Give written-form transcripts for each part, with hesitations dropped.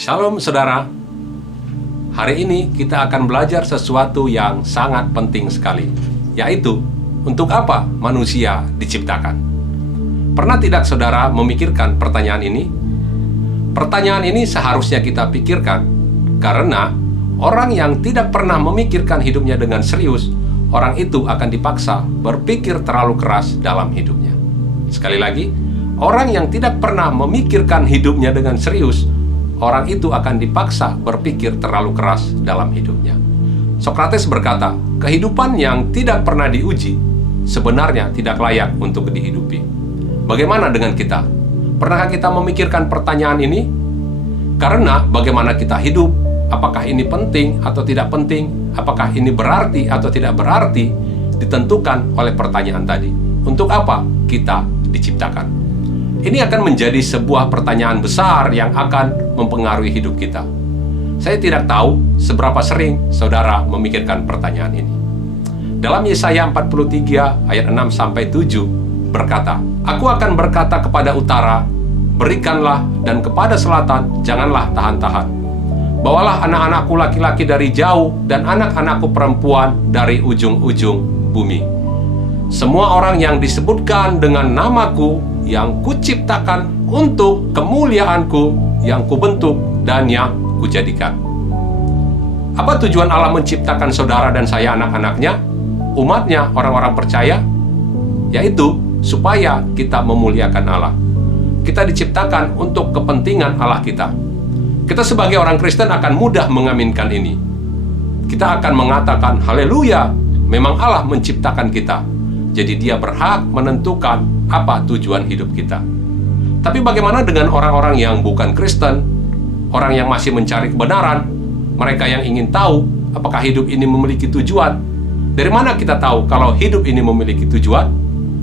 Shalom saudara. Hari ini kita akan belajar sesuatu yang sangat penting sekali, yaitu untuk apa manusia diciptakan. Pernah tidak saudara memikirkan pertanyaan ini? Pertanyaan ini seharusnya kita pikirkan, karena orang yang tidak pernah memikirkan hidupnya dengan serius, orang itu akan dipaksa berpikir terlalu keras dalam hidupnya. Sekali lagi, orang yang tidak pernah memikirkan hidupnya dengan serius, orang itu akan dipaksa berpikir terlalu keras dalam hidupnya. Sokrates berkata, kehidupan yang tidak pernah diuji sebenarnya tidak layak untuk dihidupi. Bagaimana dengan kita? Pernahkah kita memikirkan pertanyaan ini? Karena bagaimana kita hidup, apakah ini penting atau tidak penting, apakah ini berarti atau tidak berarti, ditentukan oleh pertanyaan tadi. Untuk apa kita diciptakan? Ini akan menjadi sebuah pertanyaan besar yang akan mempengaruhi hidup kita. Saya tidak tahu seberapa sering saudara memikirkan pertanyaan ini. Dalam Yesaya 43 ayat 6-7 berkata, "Aku akan berkata kepada utara, berikanlah, dan kepada selatan, janganlah tahan-tahan. Bawalah anak-anakku laki-laki dari jauh, dan anak-anakku perempuan dari ujung-ujung bumi. Semua orang yang disebutkan dengan namaku, yang kuciptakan untuk kemuliaanku, yang kubentuk dan yang kujadikan." Apa tujuan Allah menciptakan saudara dan saya anak-anaknya, umatnya, orang-orang percaya? Yaitu supaya kita memuliakan Allah. Kita diciptakan untuk kepentingan Allah kita. Kita sebagai orang Kristen akan mudah mengaminkan ini. Kita akan mengatakan, haleluya, memang Allah menciptakan kita. Jadi dia berhak menentukan apa tujuan hidup kita. Tapi bagaimana dengan orang-orang yang bukan Kristen, orang yang masih mencari kebenaran, mereka yang ingin tahu apakah hidup ini memiliki tujuan? Dari mana kita tahu kalau hidup ini memiliki tujuan?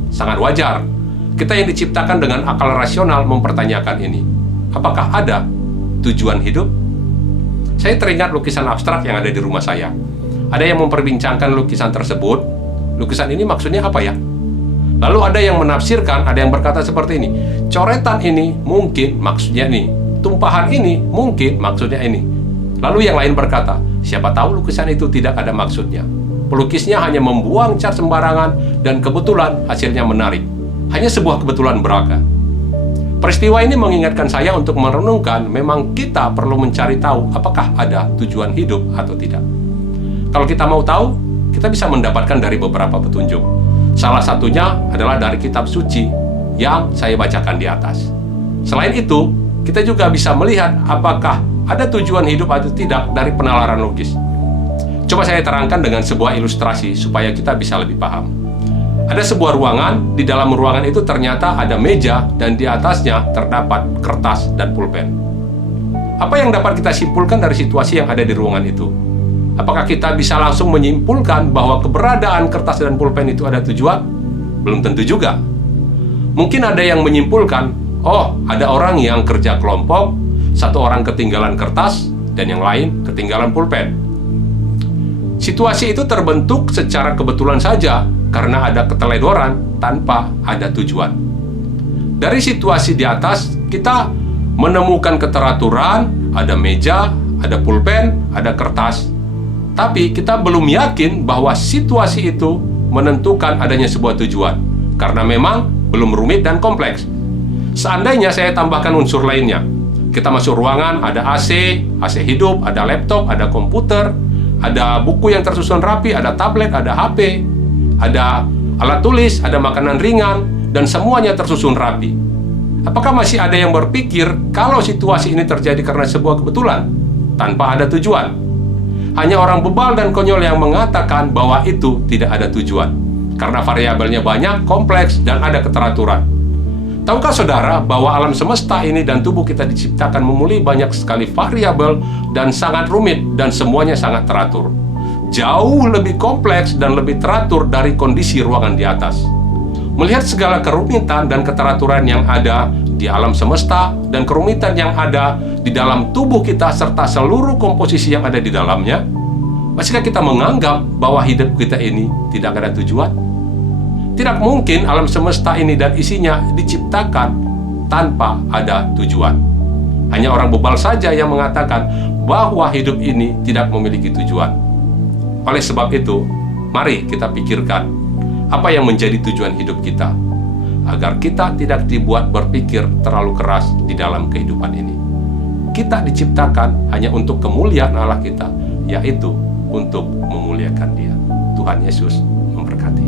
Sangat wajar. Kita yang diciptakan dengan akal rasional mempertanyakan ini. Apakah ada tujuan hidup? Saya teringat lukisan abstrak yang ada di rumah saya. Ada yang memperbincangkan lukisan tersebut. Lukisan ini maksudnya apa ya? Lalu ada yang menafsirkan, ada yang berkata seperti ini. Coretan ini mungkin maksudnya ini. Tumpahan ini mungkin maksudnya ini. Lalu yang lain berkata, siapa tahu lukisan itu tidak ada maksudnya. Pelukisnya hanya membuang cat sembarangan dan kebetulan hasilnya menarik. Hanya sebuah kebetulan belaka. Peristiwa ini mengingatkan saya untuk merenungkan memang kita perlu mencari tahu apakah ada tujuan hidup atau tidak. Kalau kita mau tahu, kita bisa mendapatkan dari beberapa petunjuk. Salah satunya adalah dari kitab suci yang saya bacakan di atas. Selain itu, kita juga bisa melihat apakah ada tujuan hidup atau tidak dari penalaran logis. Coba saya terangkan dengan sebuah ilustrasi supaya kita bisa lebih paham. Ada sebuah ruangan, di dalam ruangan itu ternyata ada meja dan di atasnya terdapat kertas dan pulpen. Apa yang dapat kita simpulkan dari situasi yang ada di ruangan itu? Apakah kita bisa langsung menyimpulkan bahwa keberadaan kertas dan pulpen itu ada tujuan? Belum tentu juga. Mungkin ada yang menyimpulkan, oh, ada orang yang kerja kelompok, satu orang ketinggalan kertas, dan yang lain ketinggalan pulpen. Situasi itu terbentuk secara kebetulan saja karena ada keteledoran tanpa ada tujuan. Dari situasi di atas, kita menemukan keteraturan, ada meja, ada pulpen, ada kertas. Tapi kita belum yakin bahwa situasi itu menentukan adanya sebuah tujuan, karena memang belum rumit dan kompleks. Seandainya saya tambahkan unsur lainnya, kita masuk ruangan, ada AC hidup, ada laptop, ada komputer, ada buku yang tersusun rapi, ada tablet, ada HP, ada alat tulis, ada makanan ringan, dan semuanya tersusun rapi. Apakah masih ada yang berpikir kalau situasi ini terjadi karena sebuah kebetulan, tanpa ada tujuan? Hanya orang bebal dan konyol yang mengatakan bahwa itu tidak ada tujuan, karena variabelnya banyak, kompleks, dan ada keteraturan. Tahukah saudara bahwa alam semesta ini dan tubuh kita diciptakan memiliki banyak sekali variabel dan sangat rumit, dan semuanya sangat teratur. Jauh lebih kompleks dan lebih teratur dari kondisi ruangan di atas. Melihat segala kerumitan dan keteraturan yang ada di alam semesta dan kerumitan yang ada di dalam tubuh kita serta seluruh komposisi yang ada di dalamnya, masihkah kita menganggap bahwa hidup kita ini tidak ada tujuan? Tidak mungkin alam semesta ini dan isinya diciptakan tanpa ada tujuan. Hanya orang bebal saja yang mengatakan bahwa hidup ini tidak memiliki tujuan. Oleh sebab itu, mari kita pikirkan apa yang menjadi tujuan hidup kita, agar kita tidak dibuat berpikir terlalu keras di dalam kehidupan ini. Kita diciptakan hanya untuk kemuliaan Allah kita, yaitu untuk memuliakan Dia. Tuhan Yesus memberkati.